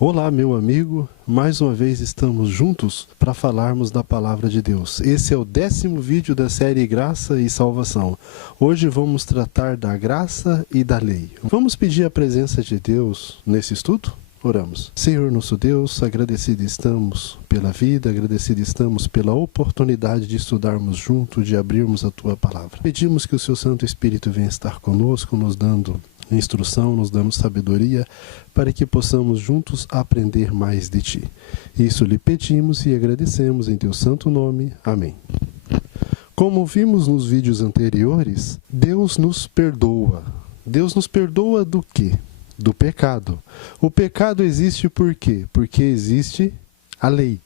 Olá, meu amigo, mais uma vez estamos juntos para falarmos da Palavra de Deus. Esse é o 10º vídeo da série Graça e Salvação. Hoje vamos tratar da graça e da lei. Vamos pedir a presença de Deus nesse estudo? Oramos. Senhor nosso Deus, agradecidos estamos pela vida, agradecidos estamos pela oportunidade de estudarmos junto, de abrirmos a Tua Palavra. Pedimos que o Seu Santo Espírito venha estar conosco, nos dando instrução, nos dando sabedoria, para que possamos juntos aprender mais de Ti. Isso lhe pedimos e agradecemos em Teu santo nome. Amém. Como vimos nos vídeos anteriores, Deus nos perdoa. Deus nos perdoa do quê? Do pecado. O pecado existe por quê? Porque existe a lei.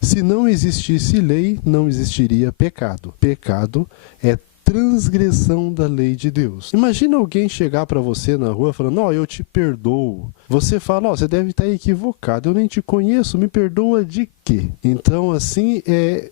Se não existisse lei, não existiria pecado. Pecado é transgressão da lei de Deus. Imagina alguém chegar para você na rua falando, eu te perdoo. Você fala, você deve estar equivocado, eu nem te conheço, me perdoa de quê? Então, assim,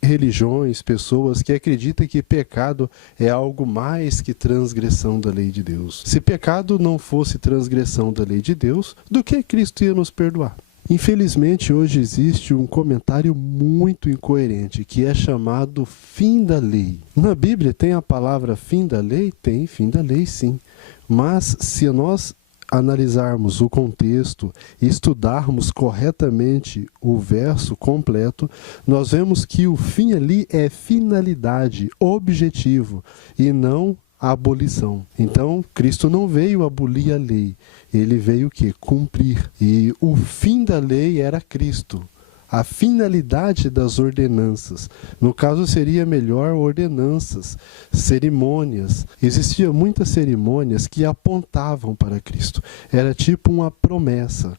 religiões, pessoas que acreditam que pecado é algo mais que transgressão da lei de Deus. Se pecado não fosse transgressão da lei de Deus, do que Cristo ia nos perdoar? Infelizmente, hoje existe um comentário muito incoerente, que é chamado fim da lei. Na Bíblia tem a palavra fim da lei? Tem, fim da lei sim. Mas se nós analisarmos o contexto e estudarmos corretamente o verso completo, nós vemos que o fim ali é finalidade, objetivo, e não a abolição. Então, Cristo não veio abolir a lei, ele veio o quê? Cumprir. E o fim da lei era Cristo. A finalidade das ordenanças. No caso, seria melhor ordenanças, cerimônias. Existiam muitas cerimônias que apontavam para Cristo. Era tipo uma promessa.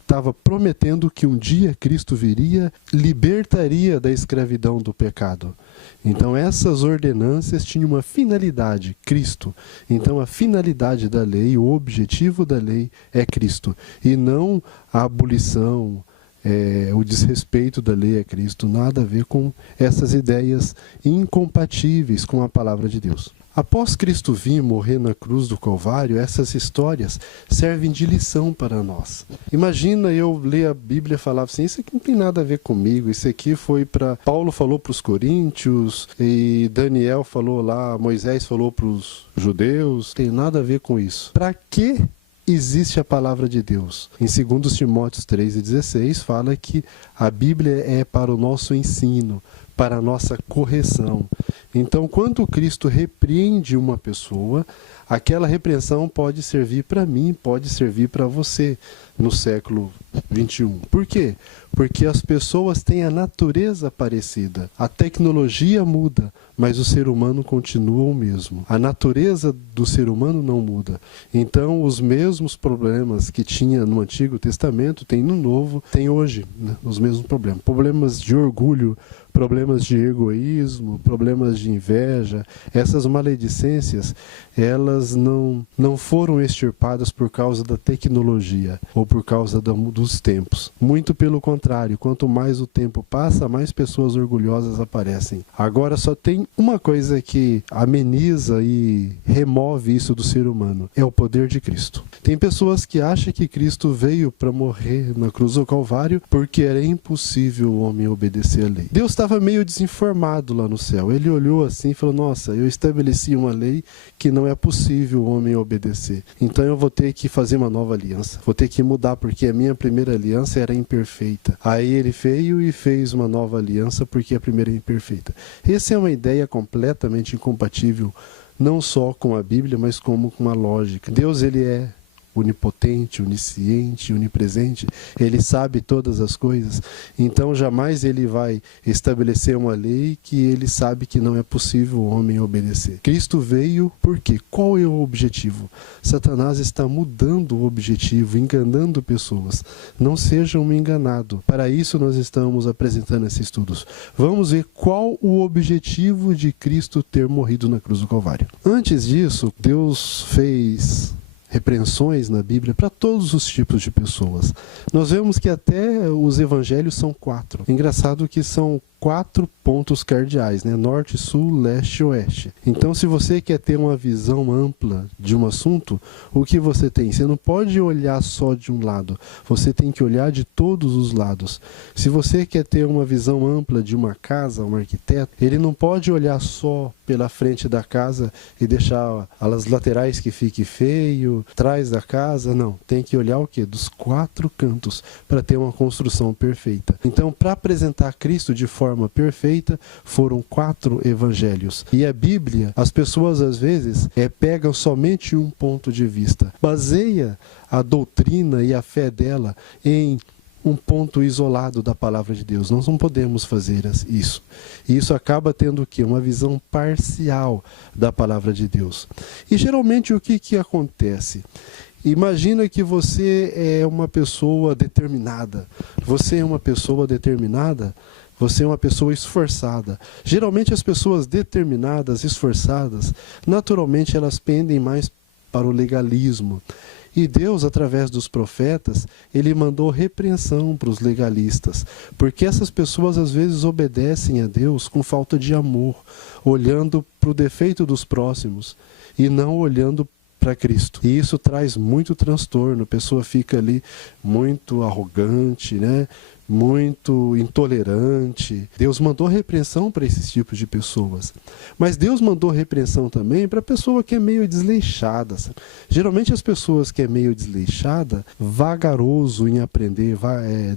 Estava prometendo que um dia Cristo viria, libertaria da escravidão do pecado. Então essas ordenanças tinham uma finalidade, Cristo. Então a finalidade da lei, o objetivo da lei é Cristo. E não a abolição, o desrespeito da lei a Cristo. Nada a ver com essas ideias incompatíveis com a palavra de Deus. Após Cristo vir morrer na cruz do Calvário, essas histórias servem de lição para nós. Imagina eu ler a Bíblia e falar assim, isso aqui não tem nada a ver comigo, isso aqui foi para... Paulo falou para os coríntios, e Daniel falou lá, Moisés falou para os judeus, não tem nada a ver com isso. Para que existe a palavra de Deus? Em 2 Timóteo 3,16 fala que a Bíblia é para o nosso ensino, para a nossa correção. Então, quando Cristo repreende uma pessoa, aquela repreensão pode servir para mim, pode servir para você no século 21. Por quê? Porque as pessoas têm a natureza parecida. A tecnologia muda, mas o ser humano continua o mesmo. A natureza do ser humano não muda. Então, os mesmos problemas que tinha no Antigo Testamento, tem no Novo, tem hoje, né? Os mesmos problemas. Problemas de orgulho, problemas de egoísmo, problemas de inveja, essas maledicências, elas não foram extirpadas por causa da tecnologia ou por causa dos tempos. Muito pelo contrário, quanto mais o tempo passa, mais pessoas orgulhosas aparecem. Agora só tem uma coisa que ameniza e remove isso do ser humano, é o poder de Cristo. Tem pessoas que acham que Cristo veio para morrer na cruz do Calvário porque era impossível o homem obedecer a lei. Deus estava meio desinformado lá no céu. Ele olhou assim e falou, nossa, eu estabeleci uma lei que não é possível o homem obedecer. Então eu vou ter que fazer uma nova aliança. Vou ter que mudar porque a minha primeira aliança era imperfeita. Aí ele veio e fez uma nova aliança porque a primeira é imperfeita. Essa é uma ideia completamente incompatível, não só com a Bíblia, mas como com a lógica. Deus, ele é onipotente, onisciente, onipresente, ele sabe todas as coisas, então jamais ele vai estabelecer uma lei que ele sabe que não é possível o homem obedecer. Cristo veio por quê? Qual é o objetivo? Satanás está mudando o objetivo, enganando pessoas. Não sejam enganados. Para isso nós estamos apresentando esses estudos. Vamos ver qual o objetivo de Cristo ter morrido na cruz do Calvário. Antes disso, Deus fez repreensões na Bíblia para todos os tipos de pessoas. Nós vemos que até os evangelhos são 4. Engraçado que são 4 pontos cardeais, né? Norte, sul, leste e oeste. Então, se você quer ter uma visão ampla de um assunto, o que você tem? Você não pode olhar só de um lado, você tem que olhar de todos os lados. Se você quer ter uma visão ampla de uma casa, um arquiteto, ele não pode olhar só pela frente da casa e deixar as laterais que fique feio, atrás da casa, não. Tem que olhar o quê? Dos 4 cantos para ter uma construção perfeita. Então, para apresentar Cristo de forma perfeita, foram 4 evangelhos. E a Bíblia, as pessoas às vezes pegam somente um ponto de vista, baseia a doutrina e a fé dela em um ponto isolado da palavra de Deus. Nós não podemos fazer isso. E isso acaba tendo o quê? Uma visão parcial da palavra de Deus. E geralmente o que acontece? Imagina que você é uma pessoa determinada. Você é uma pessoa determinada, você é uma pessoa esforçada. Geralmente as pessoas determinadas, esforçadas, naturalmente elas pendem mais para o legalismo. E Deus, através dos profetas, Ele mandou repreensão para os legalistas, porque essas pessoas às vezes obedecem a Deus com falta de amor, olhando para o defeito dos próximos e não olhando para Cristo. E isso traz muito transtorno, a pessoa fica ali muito arrogante, né? Muito intolerante. Deus mandou repreensão para esses tipos de pessoas. Mas Deus mandou repreensão também para a pessoa que é meio desleixada. Sabe? Geralmente as pessoas que é meio desleixada, vagaroso em aprender,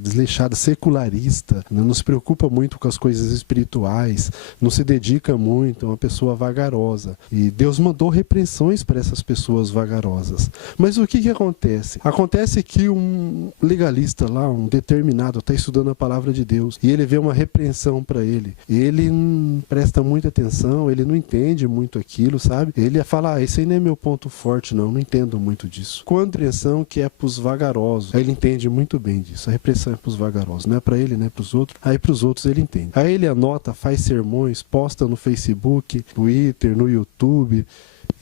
desleixada, secularista, não se preocupa muito com as coisas espirituais, não se dedica muito, é uma pessoa vagarosa. E Deus mandou repreensões para essas pessoas vagarosas. Mas o que acontece? Acontece que um legalista lá, um determinado, está estudando a palavra de Deus e ele vê uma repreensão para ele. Ele não presta muita atenção, ele não entende muito aquilo, sabe? Ele fala, esse aí não é meu ponto forte, não entendo muito disso. Com a repreensão que é para os vagarosos, aí ele entende muito bem disso. A repreensão é para os vagarosos, não é para ele, não é para os outros. Aí para os outros ele entende. Aí ele anota, faz sermões, posta no Facebook, Twitter, no YouTube,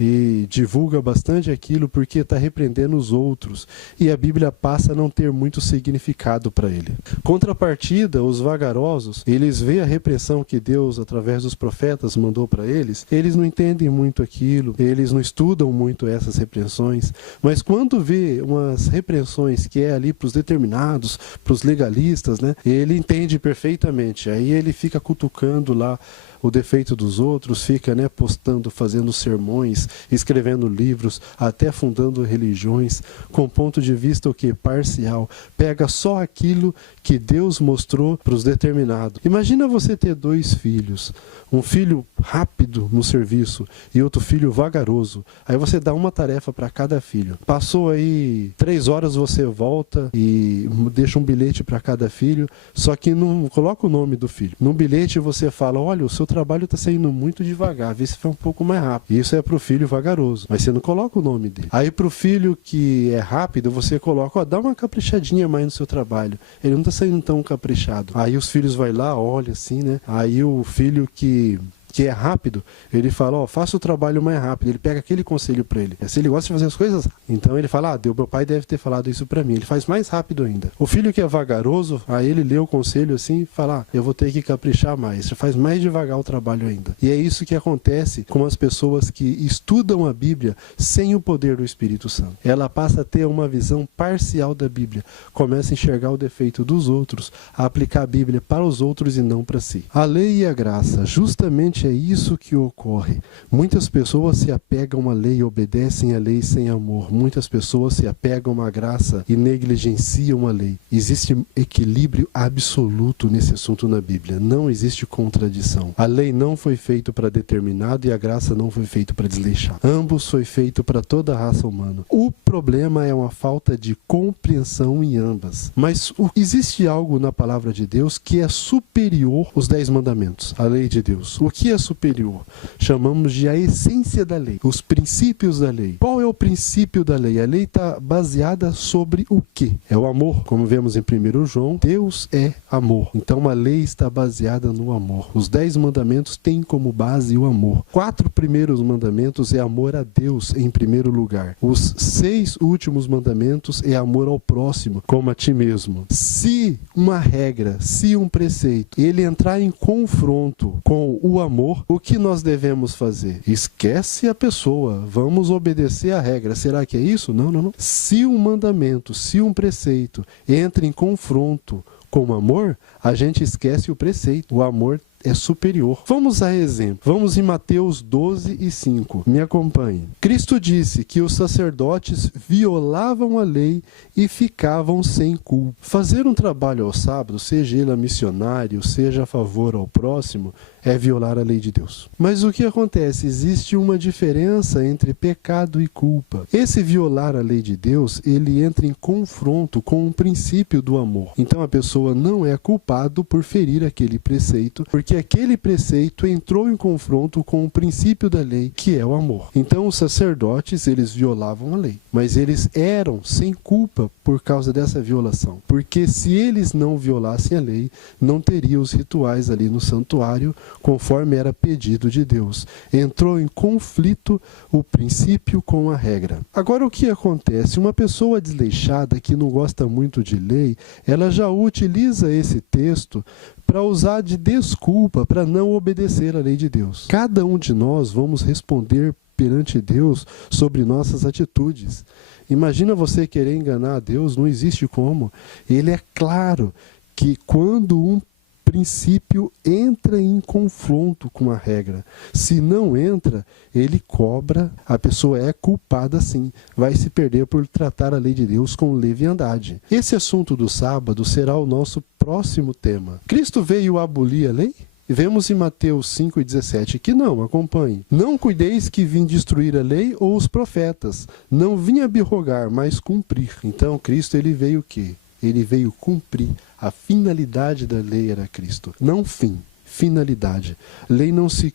e divulga bastante aquilo porque está repreendendo os outros. E a Bíblia passa a não ter muito significado para ele. Contrapartida, os vagarosos, eles veem a repreensão que Deus, através dos profetas, mandou para eles. Eles não entendem muito aquilo, eles não estudam muito essas repreensões. Mas quando vê umas repreensões que é ali para os determinados, para os legalistas, né, ele entende perfeitamente. Aí ele fica cutucando lá o defeito dos outros, fica, né, postando, fazendo sermões, escrevendo livros, até fundando religiões, com ponto de vista o que? Parcial. Pega só aquilo que Deus mostrou para os determinados. Imagina você ter 2 filhos, um filho rápido no serviço e outro filho vagaroso. Aí você dá uma tarefa para cada filho. Passou aí 3 horas, você volta e deixa um bilhete para cada filho, só que não coloca o nome do filho. No bilhete você fala, olha, o seu trabalho está saindo muito devagar, vê se foi um pouco mais rápido. Isso é para o filho vagaroso, mas você não coloca o nome dele. Aí para o filho que é rápido, você coloca, dá uma caprichadinha mais no seu trabalho. Ele não está saindo tão caprichado. Aí os filhos vai lá, olha assim, né? Aí o filho que é rápido, ele fala, faça o trabalho mais rápido. Ele pega aquele conselho para ele. Se ele gosta de fazer as coisas, então ele fala, meu pai deve ter falado isso para mim. Ele faz mais rápido ainda. O filho que é vagaroso, aí ele lê o conselho assim e fala, eu vou ter que caprichar mais. Você faz mais devagar o trabalho ainda. E é isso que acontece com as pessoas que estudam a Bíblia sem o poder do Espírito Santo. Ela passa a ter uma visão parcial da Bíblia. Começa a enxergar o defeito dos outros, a aplicar a Bíblia para os outros e não para si. A lei e a graça, justamente é isso que ocorre. Muitas pessoas se apegam à lei, obedecem à lei sem amor. Muitas pessoas se apegam à graça e negligenciam a lei. Existe equilíbrio absoluto nesse assunto na Bíblia. Não existe contradição. A lei não foi feita para determinado e a graça não foi feita para desleixado. Ambos foi feito para toda a raça humana. O problema é uma falta de compreensão em ambas. Mas existe algo na palavra de Deus que é superior aos 10 mandamentos, a lei de Deus. O que que é superior? Chamamos de a essência da lei, os princípios da lei. Qual é o princípio da lei? A lei está baseada sobre o quê? É o amor. Como vemos em 1 João, Deus é amor. Então a lei está baseada no amor. Os 10 mandamentos têm como base o amor. 4 primeiros mandamentos é amor a Deus em primeiro lugar. Os 6 últimos mandamentos é amor ao próximo, como a ti mesmo. Se uma regra, se um preceito, ele entrar em confronto com o amor, o que nós devemos fazer? Esquece a pessoa, vamos obedecer a regra. Será que é isso? Não, não, não. Se um mandamento, se um preceito entra em confronto com o amor, a gente esquece o preceito. O amor é superior. Vamos a exemplo. Vamos em Mateus 12:5. Me acompanhe. Cristo disse que os sacerdotes violavam a lei e ficavam sem culpa. Fazer um trabalho ao sábado, seja ele missionário, seja a favor ao próximo, é violar a lei de Deus. Mas o que acontece? Existe uma diferença entre pecado e culpa. Esse violar a lei de Deus, ele entra em confronto com o princípio do amor. Então a pessoa não é culpado por ferir aquele preceito, porque aquele preceito entrou em confronto com o princípio da lei, que é o amor. Então os sacerdotes, eles violavam a lei, mas eles eram sem culpa por causa dessa violação. Porque se eles não violassem a lei, não teriam os rituais ali no santuário, conforme era pedido de Deus. Entrou em conflito o princípio com a regra. Agora o que acontece? Uma pessoa desleixada que não gosta muito de lei, ela já utiliza esse texto para usar de desculpa para não obedecer à lei de Deus. Cada um de nós vamos responder perante Deus sobre nossas atitudes. Imagina você querer enganar a Deus, não existe como. Ele é claro que quando um princípio entra em confronto com a regra. Se não entra, ele cobra, a pessoa é culpada sim, vai se perder por tratar a lei de Deus com leviandade. Esse assunto do sábado será o nosso próximo tema. Cristo veio abolir a lei? Vemos em Mateus 5:17 que não, acompanhe. Não cuideis que vim destruir a lei ou os profetas. Não vim abrogar, mas cumprir. Então Cristo, ele veio o quê? Ele veio cumprir. A finalidade da lei era Cristo. Não fim, finalidade. Lei não se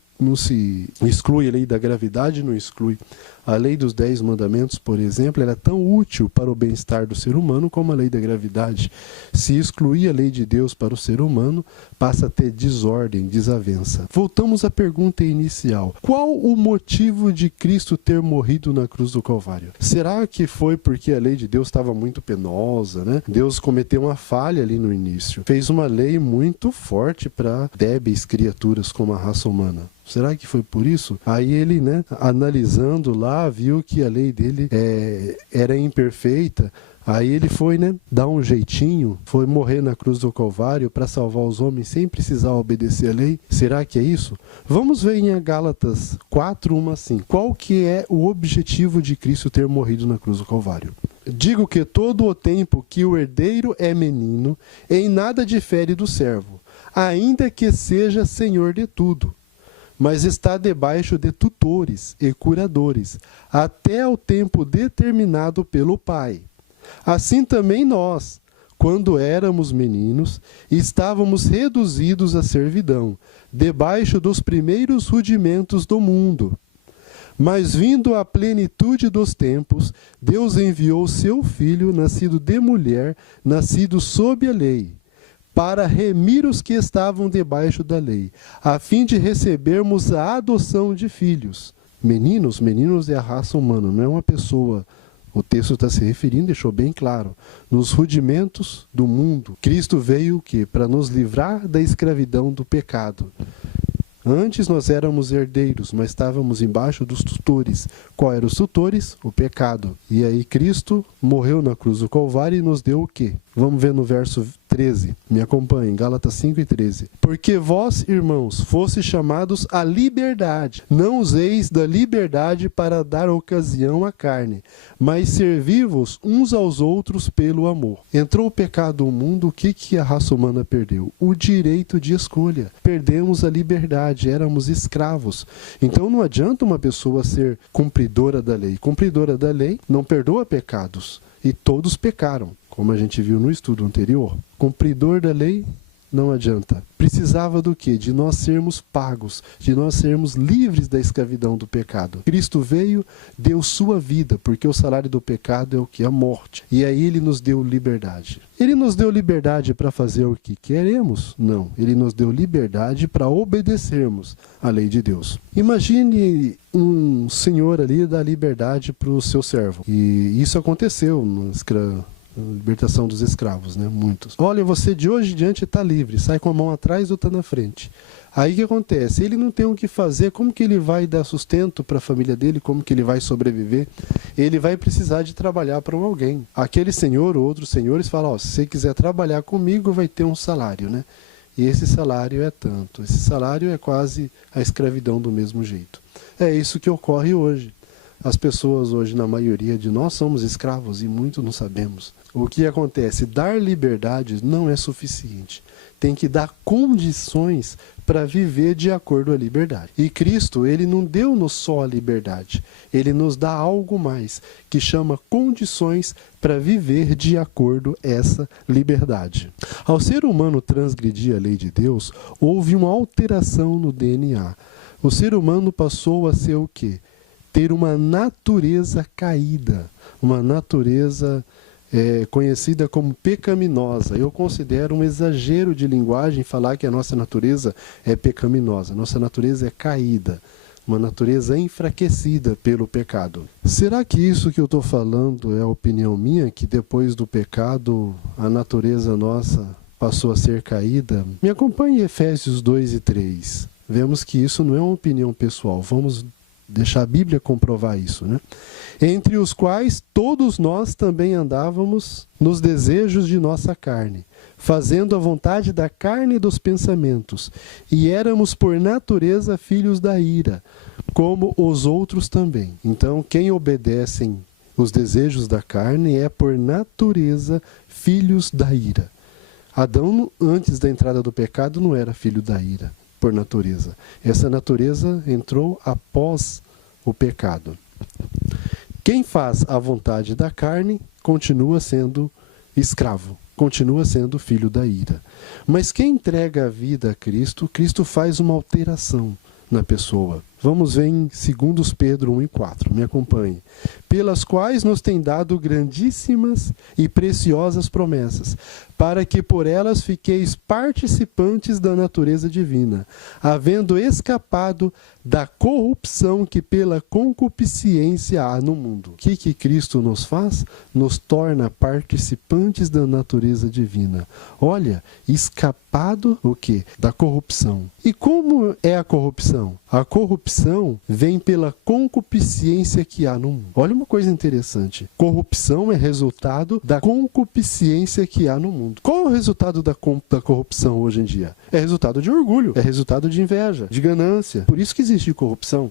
exclui, a lei da gravidade não exclui. A lei dos 10 mandamentos, por exemplo, era tão útil para o bem-estar do ser humano como a lei da gravidade. Se excluir a lei de Deus para o ser humano, passa a ter desordem, desavença. Voltamos à pergunta inicial. Qual o motivo de Cristo ter morrido na cruz do Calvário? Será que foi porque a lei de Deus estava muito penosa, né? Deus cometeu uma falha ali no início. Fez uma lei muito forte para débeis criaturas como a raça humana. Será que foi por isso? Aí ele, analisando lá, viu que a lei dele era imperfeita. Aí ele foi, dar um jeitinho, foi morrer na cruz do Calvário para salvar os homens sem precisar obedecer a lei. Será que é isso? Vamos ver em Gálatas 4:1-5. Qual que é o objetivo de Cristo ter morrido na cruz do Calvário? Digo que todo o tempo que o herdeiro é menino, em nada difere do servo, ainda que seja senhor de tudo, mas está debaixo de tutores e curadores, até ao tempo determinado pelo Pai. Assim também nós, quando éramos meninos, estávamos reduzidos à servidão, debaixo dos primeiros rudimentos do mundo. Mas vindo a plenitude dos tempos, Deus enviou seu Filho, nascido de mulher, nascido sob a lei, para remir os que estavam debaixo da lei, a fim de recebermos a adoção de filhos. Meninos é a raça humana, não é uma pessoa. O texto está se referindo, deixou bem claro, nos rudimentos do mundo. Cristo veio o quê? Para nos livrar da escravidão do pecado. Antes nós éramos herdeiros, mas estávamos embaixo dos tutores. Qual eram os tutores? O pecado. E aí Cristo morreu na cruz do Calvário e nos deu o quê? Vamos ver no verso 13. Me acompanhem, Gálatas 5:13. Porque vós, irmãos, fostes chamados à liberdade. Não useis da liberdade para dar ocasião à carne, mas servi-vos uns aos outros pelo amor. Entrou o pecado no mundo, o que a raça humana perdeu? O direito de escolha. Perdemos a liberdade, éramos escravos. Então não adianta uma pessoa ser cumpridora da lei. Cumpridora da lei não perdoa pecados. E todos pecaram, como a gente viu no estudo anterior. Cumpridor da lei não adianta. Precisava do quê? De nós sermos pagos, de nós sermos livres da escravidão do pecado. Cristo veio, deu sua vida, porque o salário do pecado é o que? A morte. E aí ele nos deu liberdade. Ele nos deu liberdade para fazer o que queremos? Não. Ele nos deu liberdade para obedecermos à lei de Deus. Imagine um senhor ali dar liberdade para o seu servo. E isso aconteceu na libertação dos escravos, né? Muitos. Olha, você de hoje em diante está livre, sai com a mão atrás ou está na frente. Aí o que acontece? Ele não tem o que fazer, como que ele vai dar sustento para a família dele, como que ele vai sobreviver? Ele vai precisar de trabalhar para alguém. Aquele senhor ou outros senhores falam, se você quiser trabalhar comigo, vai ter um salário, né? E esse salário é tanto. Esse salário é quase a escravidão do mesmo jeito. É isso que ocorre hoje. As pessoas hoje, na maioria de nós, somos escravos e muito não sabemos. O que acontece? Dar liberdade não é suficiente. Tem que dar condições para viver de acordo à liberdade. E Cristo, ele não deu-nos só a liberdade. Ele nos dá algo mais, que chama condições para viver de acordo a essa liberdade. Ao ser humano transgredir a lei de Deus, houve uma alteração no DNA. O ser humano passou a ser o quê? Ter uma natureza caída, uma natureza conhecida como pecaminosa. Eu considero um exagero de linguagem falar que a nossa natureza é pecaminosa. Nossa natureza é caída, uma natureza enfraquecida pelo pecado. Será que isso que eu estou falando é a opinião minha, que depois do pecado a natureza nossa passou a ser caída? Me acompanhe em Efésios 2 e 3. Vemos que isso não é uma opinião pessoal. Vamos deixar a Bíblia comprovar isso, né? Entre os quais todos nós também andávamos nos desejos de nossa carne, fazendo a vontade da carne e dos pensamentos, e éramos por natureza filhos da ira, como os outros também. Então, quem obedecem os desejos da carne é por natureza filhos da ira. Adão, antes da entrada do pecado, não era filho da ira, por natureza. Essa natureza entrou após o pecado. Quem faz a vontade da carne continua sendo escravo, continua sendo filho da ira. Mas quem entrega a vida a Cristo, Cristo faz uma alteração na pessoa. Vamos ver em 2 Pedro 1 e 4, me acompanhe. Pelas quais nos tem dado grandíssimas e preciosas promessas, para que por elas fiqueis participantes da natureza divina, havendo escapado da corrupção que pela concupiscência há no mundo. O que Cristo nos faz? Nos torna participantes da natureza divina. Olha, escapado o quê? Da corrupção. E como é a corrupção? A corrupção vem pela concupiscência que há no mundo. Olha uma coisa interessante. Corrupção é resultado da concupiscência que há no mundo. Qual é o resultado da corrupção hoje em dia? É resultado de orgulho, é resultado de inveja, de ganância. Por isso que existe corrupção.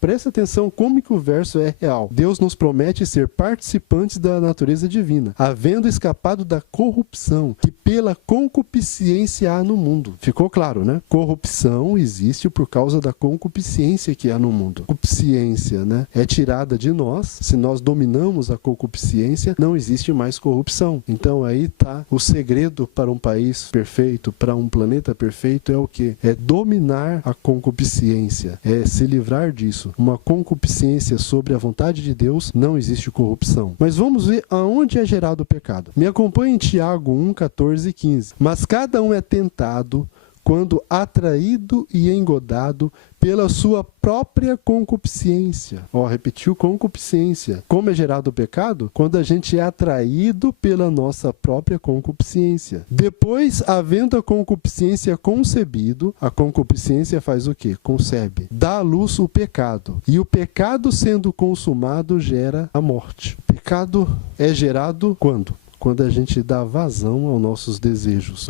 Presta atenção como que o verso é real. Deus nos promete ser participantes da natureza divina, havendo escapado da corrupção que pela concupiscência há no mundo. Ficou claro, né? Corrupção existe por causa da concupiscência que há no mundo. Concupiscência, né, é tirada de nós. Se nós dominamos a concupiscência, não existe mais corrupção. Então aí está o segredo para um país perfeito, para um planeta perfeito, é o quê? É dominar a concupiscência, é se livrar disso. Uma concupiscência sobre a vontade de Deus, não existe corrupção. Mas vamos ver aonde é gerado o pecado. Me acompanhe em Tiago 1, 14 e 15. Mas cada um é tentado quando atraído e engodado pela sua própria concupiscência. Repetiu concupiscência. Como é gerado o pecado? Quando a gente é atraído pela nossa própria concupiscência. Depois, havendo a concupiscência concebido, a concupiscência faz o quê? Concebe. Dá à luz o pecado. E o pecado sendo consumado gera a morte. O pecado é gerado quando? Quando a gente dá vazão aos nossos desejos,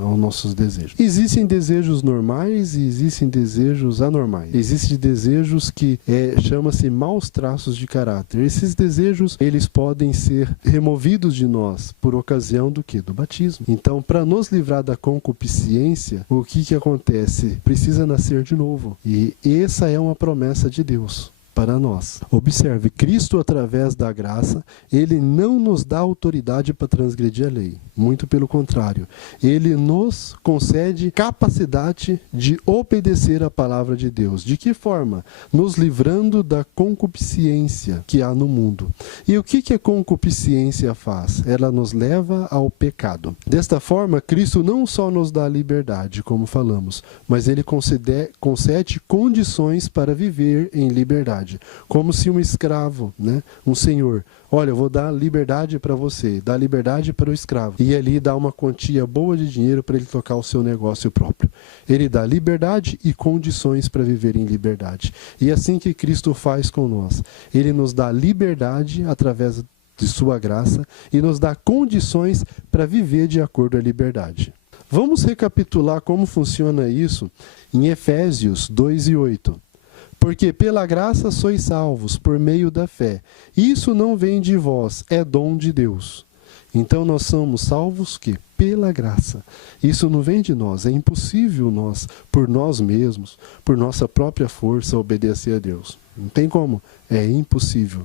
Existem desejos normais e existem desejos anormais. Existem desejos que chama-se maus traços de caráter. Esses desejos, eles podem ser removidos de nós por ocasião do quê? Do batismo. Então, para nos livrar da concupiscência, o que acontece? Precisa nascer de novo. E essa é uma promessa de Deus para nós. Observe, Cristo, através da graça, ele não nos dá autoridade para transgredir a lei. Muito pelo contrário. Ele nos concede capacidade de obedecer a palavra de Deus. De que forma? Nos livrando da concupiscência que há no mundo. E o que a concupiscência faz? Ela nos leva ao pecado. Desta forma, Cristo não só nos dá liberdade, como falamos, mas ele concede condições para viver em liberdade. Como se um escravo, um senhor, olha, eu vou dar liberdade para você, dá liberdade para o escravo. E ali dá uma quantia boa de dinheiro para ele tocar o seu negócio próprio. Ele dá liberdade e condições para viver em liberdade. E é assim que Cristo faz com nós. Ele nos dá liberdade através de sua graça e nos dá condições para viver de acordo à liberdade. Vamos recapitular como funciona isso em Efésios 2:8. Porque pela graça sois salvos por meio da fé. Isso não vem de vós, é dom de Deus. Então nós somos salvos que pela graça. Isso não vem de nós, é impossível nós, por nós mesmos, por nossa própria força, obedecer a Deus. Não tem como, é impossível.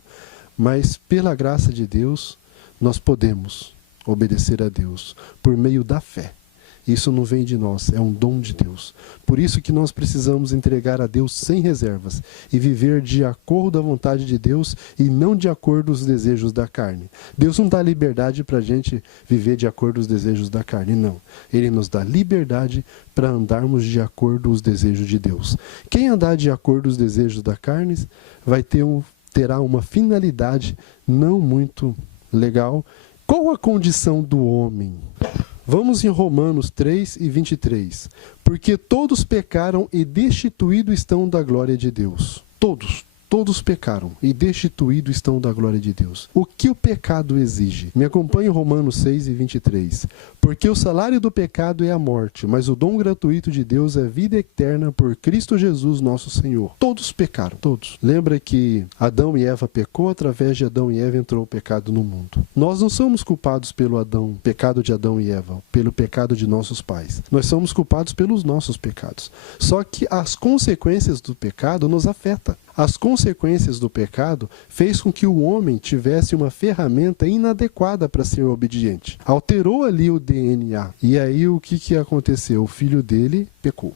Mas pela graça de Deus, nós podemos obedecer a Deus por meio da fé. Isso não vem de nós, é um dom de Deus. Por isso que nós precisamos entregar a Deus sem reservas e viver de acordo à vontade de Deus e não de acordo aos desejos da carne. Deus não dá liberdade para a gente viver de acordo aos desejos da carne, não. Ele nos dá liberdade para andarmos de acordo aos desejos de Deus. Quem andar de acordo aos desejos da carne terá uma finalidade não muito legal. Qual a condição do homem? Vamos em Romanos 3:23. Porque todos pecaram e destituídos estão da glória de Deus. Todos pecaram e destituídos estão da glória de Deus. O que o pecado exige? Me acompanhe em Romanos 6:23. Porque o salário do pecado é a morte, mas o dom gratuito de Deus é vida eterna por Cristo Jesus nosso Senhor. Todos pecaram, todos. Lembra que Adão e Eva pecou, através de Adão e Eva entrou o pecado no mundo. Nós não somos culpados pelo pecado de Adão e Eva, pelo pecado de nossos pais. Nós somos culpados pelos nossos pecados. Só que as consequências do pecado nos afetam. As consequências do pecado fez com que o homem tivesse uma ferramenta inadequada para ser obediente. Alterou ali o DNA. E aí o que aconteceu? O filho dele pecou.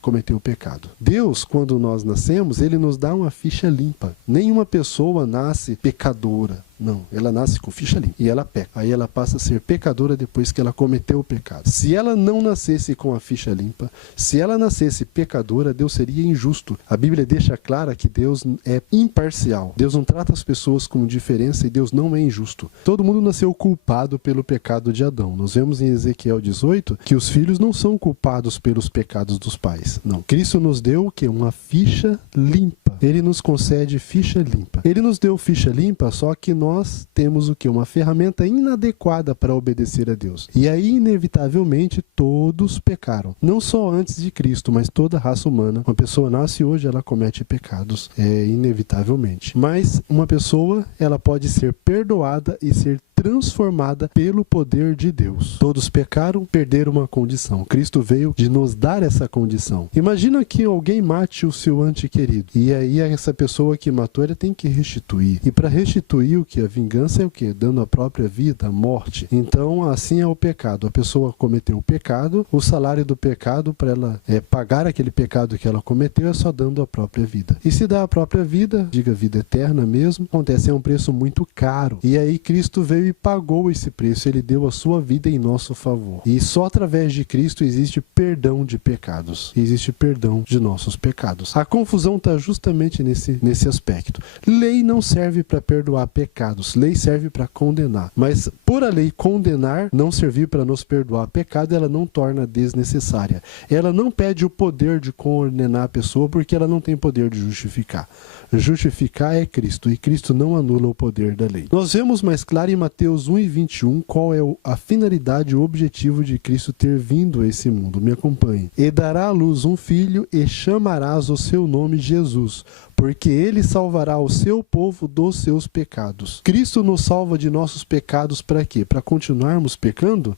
Cometeu o pecado. Deus, quando nós nascemos, ele nos dá uma ficha limpa. Nenhuma pessoa nasce pecadora. Não, ela nasce com ficha limpa e ela peca. Aí ela passa a ser pecadora depois que ela cometeu o pecado. Se ela não nascesse com a ficha limpa, se ela nascesse pecadora, Deus seria injusto. A Bíblia deixa clara que Deus é imparcial. Deus não trata as pessoas com diferença e Deus não é injusto. Todo mundo nasceu culpado pelo pecado de Adão. Nós vemos em Ezequiel 18 que os filhos não são culpados pelos pecados dos pais. Não. Cristo nos deu o quê? Uma ficha limpa. Ele nos concede ficha limpa. Ele nos deu ficha limpa, só que nós temos o quê? Uma ferramenta inadequada para obedecer a Deus. E aí, inevitavelmente, todos pecaram. Não só antes de Cristo, mas toda a raça humana. Uma pessoa nasce hoje, ela comete pecados, inevitavelmente. Mas uma pessoa, ela pode ser perdoada e ser transformada pelo poder de Deus. Todos pecaram, perderam uma condição. Cristo veio de nos dar essa condição. Imagina que alguém mate o seu ente querido. E aí essa pessoa que matou, ela tem que restituir. E para restituir o que? A vingança é o que? Dando a própria vida, a morte. Então assim é o pecado. A pessoa cometeu o pecado, o salário do pecado para ela pagar aquele pecado que ela cometeu é só dando a própria vida. E se dá a própria vida, diga vida eterna mesmo, acontece, é um preço muito caro. E aí Cristo veio e pagou esse preço, ele deu a sua vida em nosso favor. E só através de Cristo existe perdão de pecados, existe perdão de nossos pecados. A confusão está justamente nesse aspecto. Lei não serve para perdoar pecados, lei serve para condenar. Mas por a lei condenar, não servir para nos perdoar pecado, ela não torna desnecessária. Ela não pede o poder de condenar a pessoa porque ela não tem poder de justificar. Justificar é Cristo, e Cristo não anula o poder da lei. Nós vemos mais claro em Mateus 1:21 qual é a finalidade e o objetivo de Cristo ter vindo a esse mundo. Me acompanhe. E dará à luz um filho e chamarás o seu nome Jesus, porque ele salvará o seu povo dos seus pecados. Cristo nos salva de nossos pecados para quê? Para continuarmos pecando?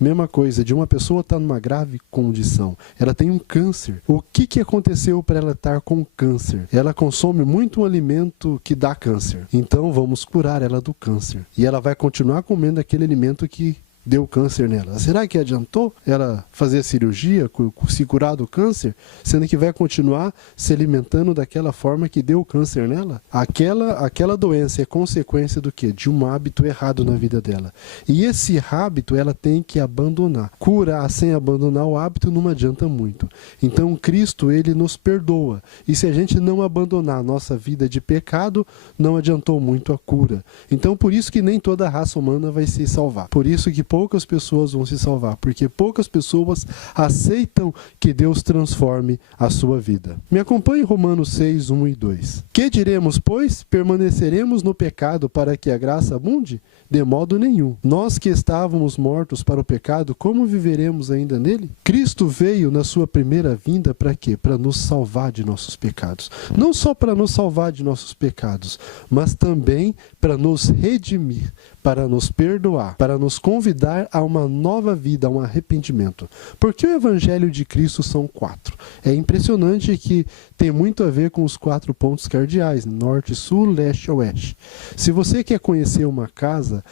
Mesma coisa, de uma pessoa estar numa grave condição, ela tem um câncer. O que aconteceu para ela estar com câncer? Ela consome muito um alimento que dá câncer. Então vamos curar ela do câncer. E ela vai continuar comendo aquele alimento que deu câncer nela. Será que adiantou ela fazer a cirurgia, se curar do câncer, sendo que vai continuar se alimentando daquela forma que deu câncer nela? Aquela doença é consequência do quê? De um hábito errado na vida dela. E esse hábito ela tem que abandonar. Curar sem abandonar o hábito não adianta muito. Então Cristo, ele nos perdoa. E se a gente não abandonar a nossa vida de pecado, não adiantou muito a cura. Então por isso que nem toda a raça humana vai se salvar. Por isso que poucas pessoas vão se salvar, porque poucas pessoas aceitam que Deus transforme a sua vida. Me acompanhe em Romanos 6, 1 e 2. Que diremos, pois? Permaneceremos no pecado para que a graça abunde? De modo nenhum. Nós que estávamos mortos para o pecado, como viveremos ainda nele? Cristo veio na sua primeira vinda para quê? Para nos salvar de nossos pecados. Não só para nos salvar de nossos pecados, mas também para nos redimir, para nos perdoar, para nos convidar a uma nova vida, a um arrependimento. Porque o Evangelho de Cristo são 4. É impressionante que tem muito a ver com os 4 pontos cardeais, norte, sul, leste e oeste. Se você quer conhecer uma casa,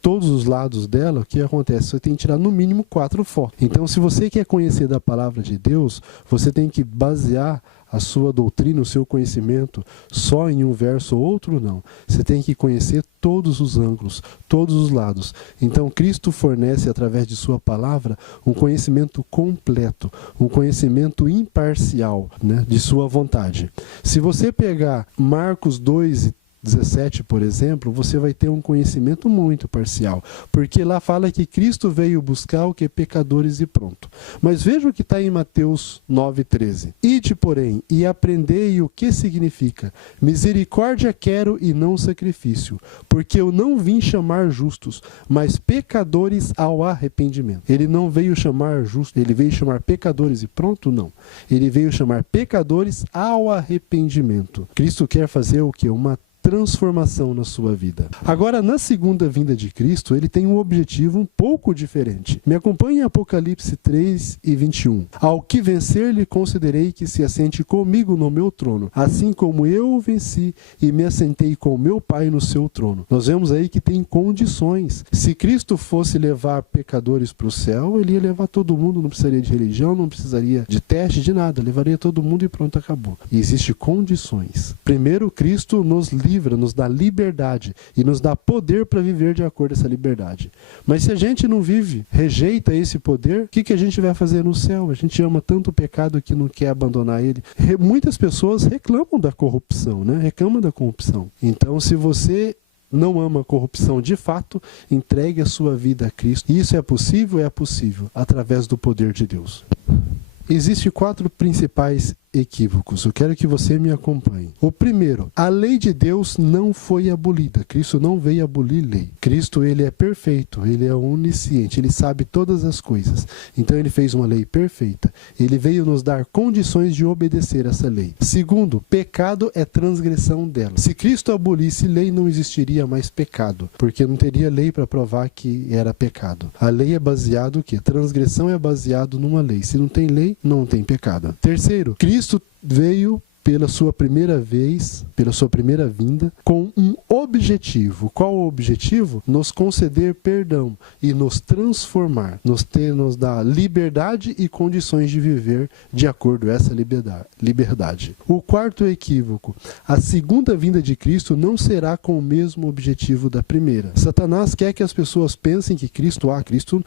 todos os lados dela, o que acontece? Você tem que tirar no mínimo 4 fotos. Então, se você quer conhecer da palavra de Deus, você tem que basear a sua doutrina, o seu conhecimento só em um verso ou outro, não. Você tem que conhecer todos os ângulos, todos os lados. Então Cristo fornece através de sua palavra um conhecimento completo, um conhecimento imparcial, né, de sua vontade. Se você pegar Marcos 2:17, por exemplo, você vai ter um conhecimento muito parcial, porque lá fala que Cristo veio buscar o que? Pecadores e pronto. Mas veja o que está em Mateus 9:13. Ide, porém, e aprendei o que significa: misericórdia quero e não sacrifício, porque eu não vim chamar justos, mas pecadores ao arrependimento. Ele não veio chamar justos, ele veio chamar pecadores e pronto? Não. Ele veio chamar pecadores ao arrependimento. Cristo quer fazer o que? Uma transformação na sua vida. Agora, na segunda vinda de Cristo, ele tem um objetivo um pouco diferente. Me acompanhe em Apocalipse 3:21. Ao que vencer, lhe concederei que se assente comigo no meu trono, assim como eu o venci e me assentei com meu Pai no seu trono. Nós vemos aí que tem condições. Se Cristo fosse levar pecadores para o céu, ele ia levar todo mundo, não precisaria de religião, não precisaria de teste, de nada. Levaria todo mundo e pronto, acabou. E existem condições. Primeiro, Cristo nos nos dá liberdade e nos dá poder para viver de acordo com essa liberdade. Mas se a gente não vive, rejeita esse poder, o que a gente vai fazer no céu? A gente ama tanto o pecado que não quer abandonar ele. Muitas pessoas reclamam da corrupção, né? Reclamam da corrupção. Então, se você não ama a corrupção de fato, entregue a sua vida a Cristo. E isso é possível? É possível, através do poder de Deus. Existem 4 principais equívocos. Eu quero que você me acompanhe. O primeiro, a lei de Deus não foi abolida. Cristo não veio abolir lei. Cristo, ele é perfeito, ele é onisciente, ele sabe todas as coisas. Então ele fez uma lei perfeita. Ele veio nos dar condições de obedecer essa lei. Segundo, pecado é transgressão dela. Se Cristo abolisse lei, não existiria mais pecado, porque não teria lei para provar que era pecado. A lei é baseada no quê? Transgressão é baseado numa lei. Se não tem lei, não tem pecado. Terceiro, Cristo veio pela sua primeira vez, pela sua primeira vinda, com um objetivo. Qual o objetivo? Nos conceder perdão e nos transformar, nos dar liberdade e condições de viver de acordo com essa liberdade. O quarto equívoco, a segunda vinda de Cristo não será com o mesmo objetivo da primeira. Satanás quer que as pessoas pensem que Cristo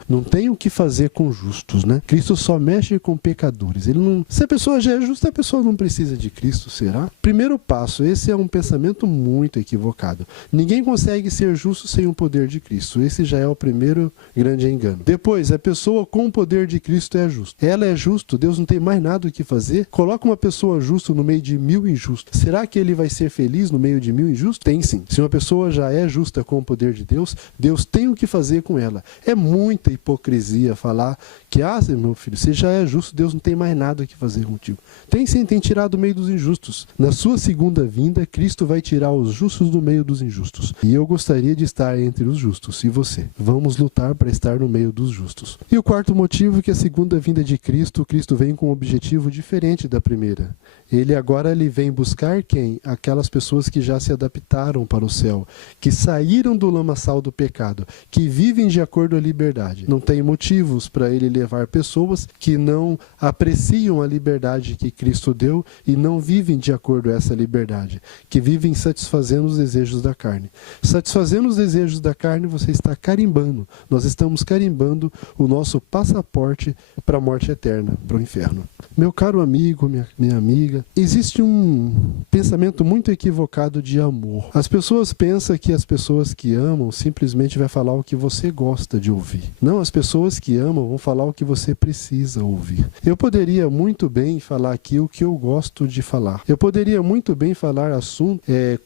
não tem o que fazer com justos, né? Cristo só mexe com pecadores. Se a pessoa já é justa, a pessoa não precisa de Cristo. Será? Primeiro passo, esse é um pensamento muito equivocado. Ninguém consegue ser justo sem o poder de Cristo. Esse já é o primeiro grande engano. Depois, a pessoa com o poder de Cristo é justa. Ela é justa, Deus não tem mais nada o que fazer. Coloca uma pessoa justa no meio de 1000 injustos. Será que ele vai ser feliz no meio de 1000 injustos? Tem sim. Se uma pessoa já é justa com o poder de Deus, Deus tem o que fazer com ela. É muita hipocrisia falar que, meu filho, você já é justo, Deus não tem mais nada o que fazer contigo. Tem sim, tem tirado do meio dos injustos. injustos. Na sua segunda vinda, Cristo vai tirar os justos do meio dos injustos. E eu gostaria de estar entre os justos. E você? Vamos lutar para estar no meio dos justos. E o quarto motivo é que a segunda vinda de Cristo vem com um objetivo diferente da primeira. Ele vem buscar quem? Aquelas pessoas que já se adaptaram para o céu, que saíram do lamaçal do pecado, que vivem de acordo à liberdade. Não tem motivos para ele levar pessoas que não apreciam a liberdade que Cristo deu e não vivem de acordo a essa liberdade, que vivem satisfazendo os desejos da carne. Satisfazendo os desejos da carne, você está carimbando. Nós estamos carimbando o nosso passaporte para a morte eterna, para o inferno. Meu caro amigo, minha amiga, existe um pensamento muito equivocado de amor. As pessoas pensam que as pessoas que amam simplesmente vai falar o que você gosta de ouvir. Não, as pessoas que amam vão falar o que você precisa ouvir. Eu poderia muito bem falar aqui o que eu gosto de falar. Eu poderia muito bem falar assuntos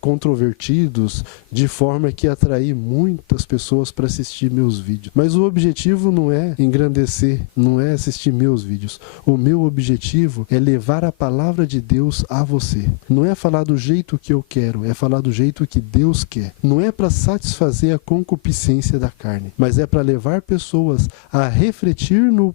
controvertidos de forma que atrair muitas pessoas para assistir meus vídeos. Mas o objetivo não é engrandecer, não é assistir meus vídeos. O meu objetivo é levar a palavra de Deus a você. Não é falar do jeito que eu quero, é falar do jeito que Deus quer. Não é para satisfazer a concupiscência da carne, mas é para levar pessoas a refletir no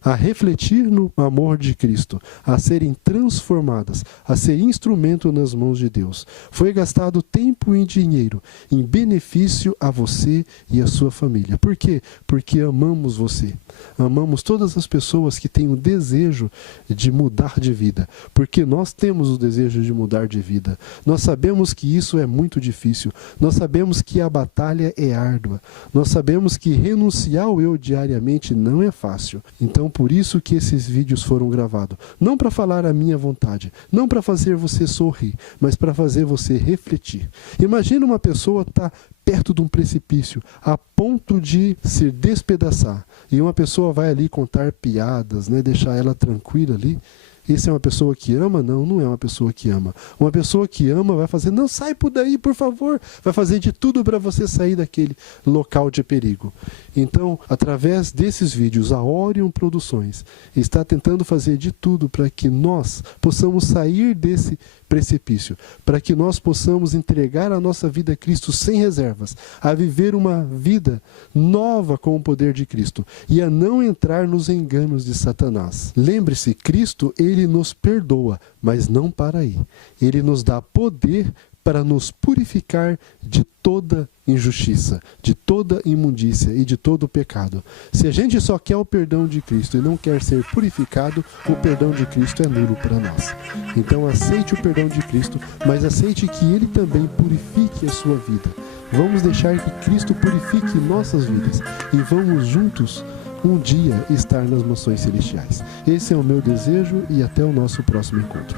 amor de Cristo, a serem transformadas, a ser instrumento nas mãos de Deus. Foi gastado tempo e dinheiro em benefício a você e a sua família. Por quê? Porque amamos você. Amamos todas as pessoas que têm o desejo de mudar de vida. Porque nós temos o desejo de mudar de vida. Nós sabemos que isso é muito difícil. Nós sabemos que a batalha é árdua. Nós sabemos que renunciar ao eu diariamente não é fácil. Então, por isso que esses vídeos foram gravados. Não para falar a minha vontade, não para fazer você sorrir, mas para fazer você refletir. Imagina uma pessoa estar perto de um precipício, a ponto de se despedaçar. E uma pessoa vai ali contar piadas, deixar ela tranquila ali. Essa é uma pessoa que ama? Não, não é uma pessoa que ama. Uma pessoa que ama vai fazer, não, sai por daí, por favor. Vai fazer de tudo para você sair daquele local de perigo. Então, através desses vídeos, a Orion Produções está tentando fazer de tudo para que nós possamos sair desse precipício, para que nós possamos entregar a nossa vida a Cristo sem reservas, a viver uma vida nova com o poder de Cristo e a não entrar nos enganos de Satanás. Lembre-se, Cristo, ele nos perdoa, mas não para aí. Ele nos dá poder para nos purificar de toda injustiça, de toda imundícia e de todo pecado. Se a gente só quer o perdão de Cristo e não quer ser purificado, o perdão de Cristo é nulo para nós. Então aceite o perdão de Cristo, mas aceite que Ele também purifique a sua vida. Vamos deixar que Cristo purifique nossas vidas e vamos juntos um dia estar nas mansões celestiais. Esse é o meu desejo e até o nosso próximo encontro.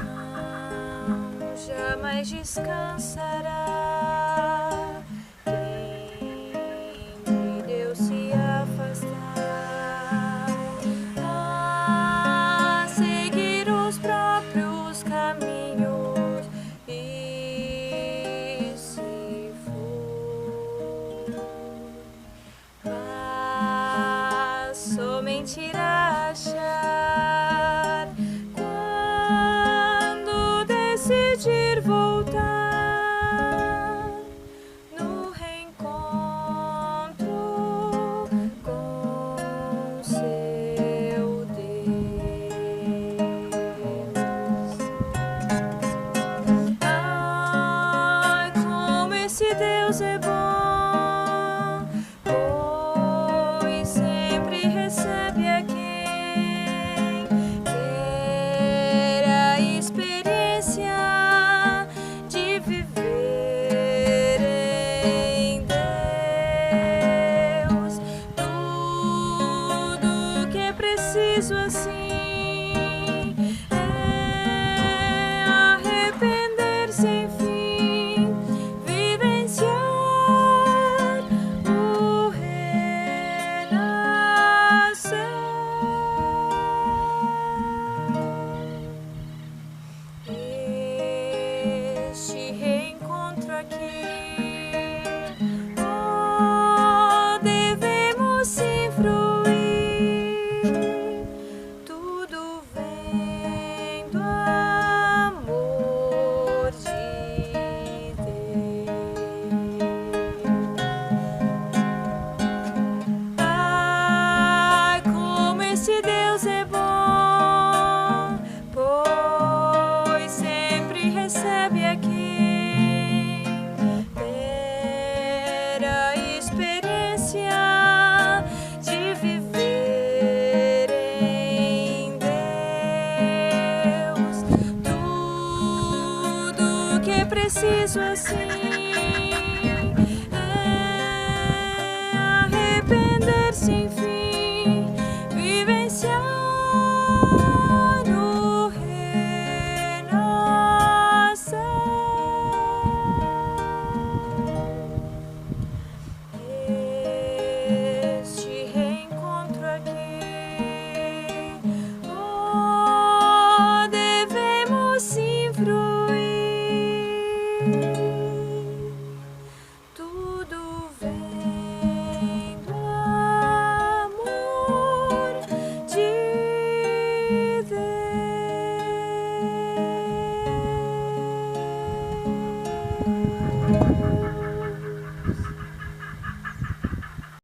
Jamais descansará quem de Deus se afastar, a seguir os próprios caminhos e se for, mas somente irá achar quando decidir voltar no reencontro com seu Deus. Ai, como esse Deus é bom, pois sempre recebe a quem quer a experiência de viver em Deus. Tudo que é preciso assim é arrepender-se, enfim, vivenciar o renascer. Este reencontro aqui, oh, devemos sim fruir. Tudo preciso assim.